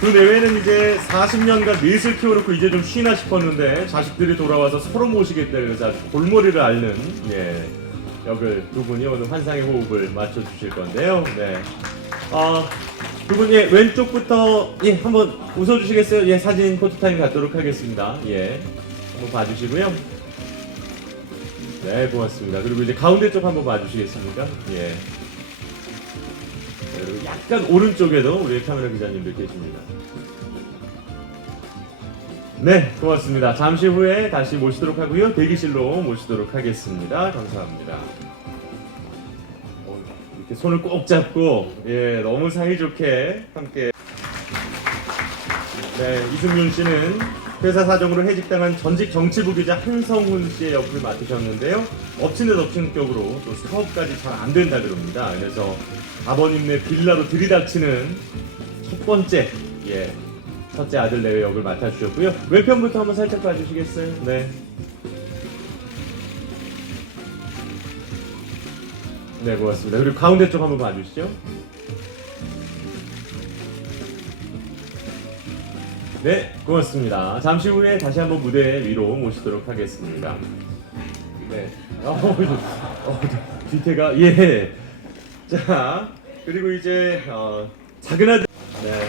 그 내외는 이제 40년간 넷을 키워놓고 이제 좀 쉬나 싶었는데 자식들이 돌아와서 서로 모시겠다 그래서 골머리를 앓는 예, 역을 두 분이 오늘 환상의 호흡을 맞춰주실 건데요. 네. 어, 두 분이 왼쪽부터 예 한번 웃어주시겠어요? 예 사진 포토타임 갖도록 하겠습니다. 예 한번 봐주시고요. 네 고맙습니다. 그리고 이제 가운데 쪽 한번 봐주시겠습니까? 예. 네, 그리고 약간 오른쪽에도 우리 카메라 기자님들 계십니다. 네, 고맙습니다. 잠시 후에 다시 모시도록 하고요. 대기실로 모시도록 하겠습니다. 감사합니다. 어, 이렇게 손을 꼭 잡고 예, 너무 사이좋게 함께 네, 이승윤 씨는 회사 사정으로 해직당한 전직 정치부 기자 한성훈 씨의 역을 맡으셨는데요. 엎친 데 덮친 격으로 또 사업까지 잘 안 된다 그럽니다. 그래서 아버님네 빌라로 들이닥치는 첫 번째 예 첫째 아들 내외 역을 맡아주셨고요. 왼편부터 한번 살짝 봐주시겠어요? 네. 네 고맙습니다. 그리고 가운데 쪽 한번 봐주시죠. 네, 고맙습니다. 잠시 후에 다시 한번 무대 위로 모시도록 하겠습니다. 네. 어, 어, 뒤태가 예. 자, 그리고 이제 어, 작은 아들 네.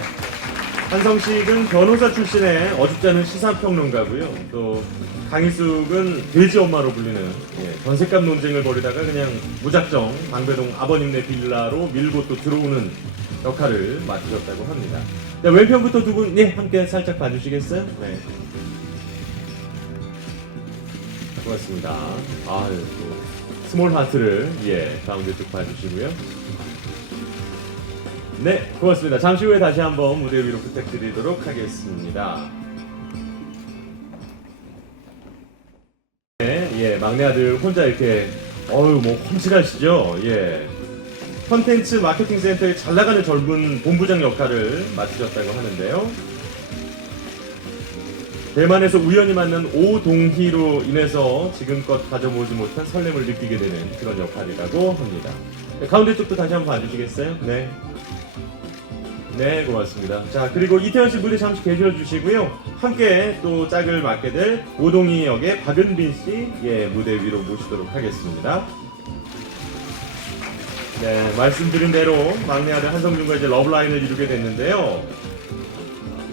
한성식은 변호사 출신의 어줍잖은 시사평론가고요. 또 강희숙은 돼지 엄마로 불리는 예, 전셋값 논쟁을 벌이다가 그냥 무작정 방배동 아버님네 빌라로 밀고 또 들어오는 역할을 맡으셨다고 합니다. 자, 왼편부터 두 분, 예, 함께 살짝 봐주시겠어요? 네. 고맙습니다. 아, 또 스몰 하트를 예 가운데 쭉 봐주시고요. 네, 고맙습니다. 잠시 후에 다시 한번 무대 위로 부탁드리도록 하겠습니다. 네, 예, 막내 아들 혼자 이렇게 어유 뭐 험칠하시죠? 예. 컨텐츠 마케팅 센터의 잘 나가는 젊은 본부장 역할을 맡으셨다고 하는데요. 대만에서 우연히 만난 오동희로 인해서 지금껏 가져보지 못한 설렘을 느끼게 되는 그런 역할이라고 합니다. 네, 가운데 쪽도 다시 한번 봐주시겠어요? 네. 네, 고맙습니다. 자, 그리고 이태원 씨 무대 잠시 계셔 주시고요. 함께 또 짝을 맡게 될 오동희 역의 박은빈 씨, 예, 무대 위로 모시도록 하겠습니다. 네, 말씀드린 대로 막내 아들 한성준과 이제 러브라인을 이루게 됐는데요.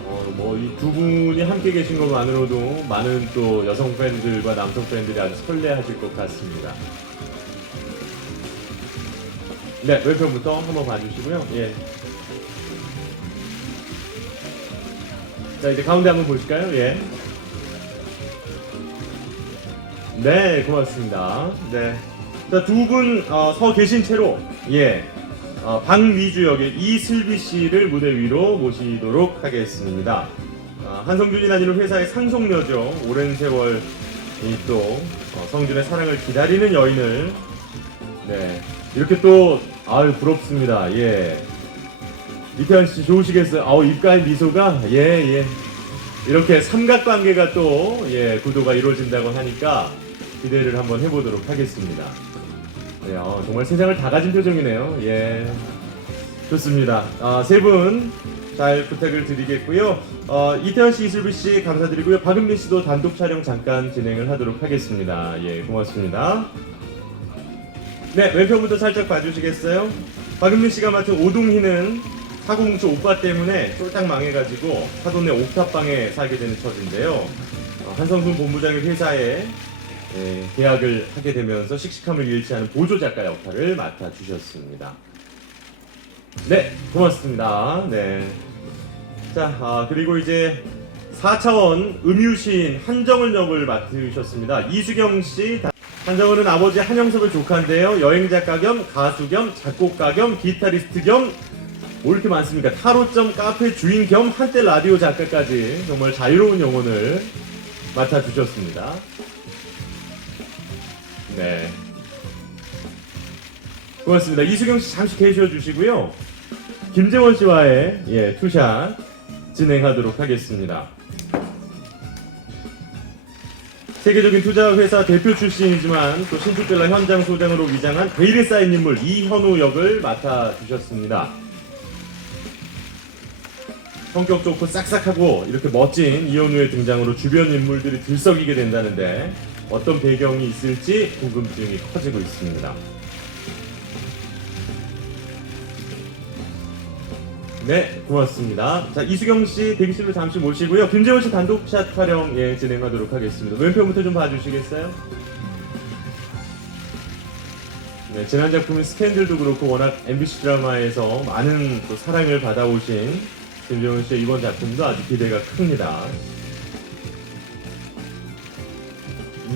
어, 뭐이 두 분이 함께 계신 것만으로도 많은 또 여성 팬들과 남성 팬들이 아주 설레하실 것 같습니다. 네, 왼편부터 한번 봐주시고요. 예. 자, 이제 가운데 한번 보실까요? 예. 네, 고맙습니다. 네. 자, 두분 어, 서 계신 채로 예. 어, 박미주 역의 이슬비 씨를 무대 위로 모시도록 하겠습니다. 아, 한성준이 다니는 회사의 상속녀죠. 오랜 세월 이또 어, 성준의 사랑을 기다리는 여인을 네 이렇게 또 아유 부럽습니다. 예 이태환 씨 좋으시겠어요? 아우 입가의 미소가 예 예. 이렇게 삼각관계가 또 예 구도가 이루어진다고 하니까 기대를 한번 해보도록 하겠습니다. 네, 어, 정말 세상을 다 가진 표정이네요. 예. 좋습니다. 아, 세분 잘 부탁을 드리겠고요. 어, 이태원 씨, 이슬비 씨 감사드리고요. 박은빈 씨도 단독 촬영 잠깐 진행을 하도록 하겠습니다. 예, 고맙습니다. 네, 왼편부터 살짝 봐주시겠어요? 박은빈 씨가 맡은 오동희는 사고뭉치 오빠 때문에 쫄딱 망해가지고 사돈의 옥탑방에 살게 되는 처지인데요. 어, 한성준 본부장의 회사에 예, 계약을 하게 되면서 씩씩함을 잃지 않은 보조 작가 역할을 맡아 주셨습니다. 네, 고맙습니다. 네. 자, 아, 그리고 이제 4차원 음유시인 한정을 역을 맡으셨습니다. 이수경 씨. 한정은은 아버지 한영석을 조카인데요. 여행 작가 겸 가수 겸 작곡가 겸 기타리스트 겸 뭐 이렇게 많습니까? 타로점 카페 주인 겸 한때 라디오 작가까지 정말 자유로운 영혼을 맡아주셨습니다. 네. 고맙습니다. 이수경 씨 잠시 계셔 주시고요. 김재원 씨와의 예, 투샷 진행하도록 하겠습니다. 세계적인 투자 회사 대표 출신이지만 또 신축빌라 현장 소장으로 위장한 베일에 쌓인 인물 이현우 역을 맡아 주셨습니다. 성격 좋고 싹싹하고 이렇게 멋진 이현우의 등장으로 주변 인물들이 들썩이게 된다는데 어떤 배경이 있을지 궁금증이 커지고 있습니다. 네, 고맙습니다. 자, 이수경 씨 대기실로 잠시 모시고요. 김재원 씨 단독샷 촬영 예, 진행하도록 하겠습니다. 왼편부터 좀 봐주시겠어요? 네, 지난 작품인 스캔들도 그렇고 워낙 MBC 드라마에서 많은 또 사랑을 받아오신 김재원 씨의 이번 작품도 아주 기대가 큽니다.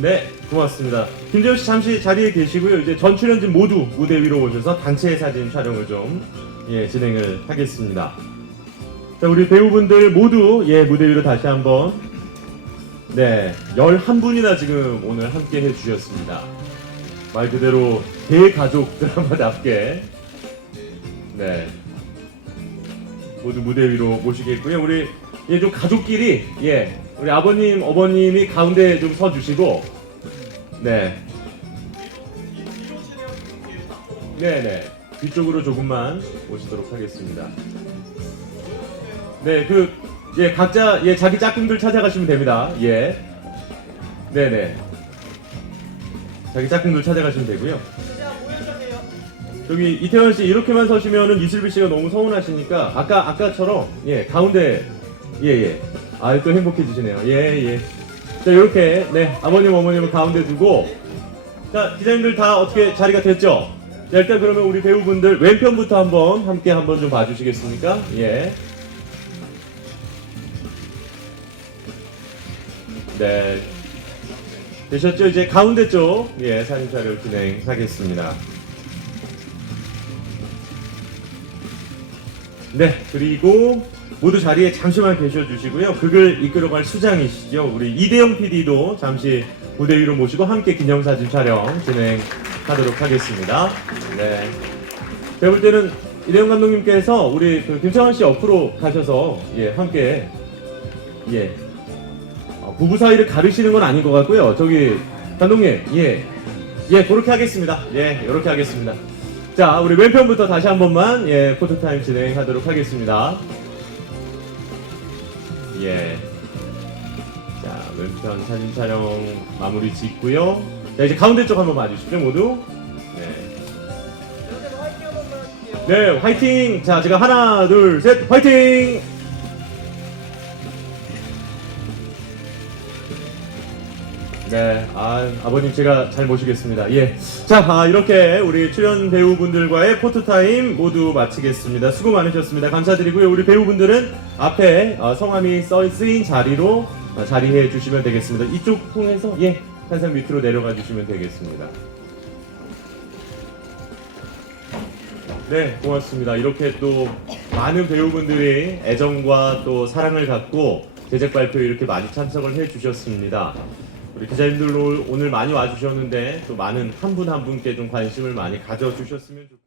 네, 고맙습니다. 김재원 씨 잠시 자리에 계시고요. 이제 전 출연진 모두 무대 위로 오셔서 단체 사진 촬영을 좀 예, 진행을 하겠습니다. 자, 우리 배우분들 모두 예, 무대 위로 다시 한번 네, 11분이나 지금 오늘 함께 해 주셨습니다. 말 그대로 대가족 드라마답게 네 모두 무대 위로 모시겠고요. 우리 예 좀 가족끼리 예 우리 아버님 어머님이 가운데 좀 서 주시고 네 네네 뒤쪽으로 조금만 오시도록 하겠습니다. 네 그 예 각자 예 자기 짝꿍들 찾아가시면 됩니다. 예 네네 자기 짝꿍들 찾아가시면 되고요. 여기 이태원 씨 이렇게만 서시면은 이슬비 씨가 너무 서운하시니까 아까 아까처럼 예 가운데 예예 아 또 행복해지시네요 예 예 자 이렇게 네 아버님 어머님을 가운데 두고 자 기자님들 다 어떻게 자리가 됐죠? 자 일단 그러면 우리 배우분들 왼편부터 한번 함께 한번 좀 봐주시겠습니까? 예. 네. 되셨죠? 이제 가운데 쪽, 예, 사진 촬영 진행하겠습니다. 네, 그리고 모두 자리에 잠시만 계셔 주시고요. 극을 이끌어갈 수장이시죠. 우리 이대영 PD도 잠시 무대 위로 모시고 함께 기념사진 촬영 진행하도록 하겠습니다. 네. 제가 볼 때는 이대영 감독님께서 우리 그 김창완 씨 옆으로 가셔서 예, 함께 예, 어, 부부 사이를 가르시는 건 아닌 것 같고요. 저기 감독님, 예, 예, 그렇게 하겠습니다. 예, 이렇게 하겠습니다. 자, 우리 왼편부터 다시 한 번만 예, 포토타임 진행하도록 하겠습니다. 예. 자, 왼편 사진 촬영 마무리 짓고요. 자, 이제 가운데 쪽 한번 봐주십시오, 모두. 네. 네, 화이팅! 자, 제가 하나, 둘, 셋, 화이팅! 네, 아, 아버님 제가 잘 모시겠습니다. 예. 자, 아, 이렇게 우리 출연 배우분들과의 포토타임 모두 마치겠습니다. 수고 많으셨습니다. 감사드리고요. 우리 배우분들은 앞에 어, 성함이 써 쓰인 자리로 어, 자리해 주시면 되겠습니다. 이쪽 통해서 예, 한상 밑으로 내려가 주시면 되겠습니다. 네, 고맙습니다. 이렇게 또 많은 배우분들이 애정과 또 사랑을 갖고 제작 발표에 이렇게 많이 참석을 해 주셨습니다. 우리 기자님들도 오늘 많이 와주셨는데 또 많은 한 분 한 분께 좀 관심을 많이 가져주셨으면 좋겠습니다.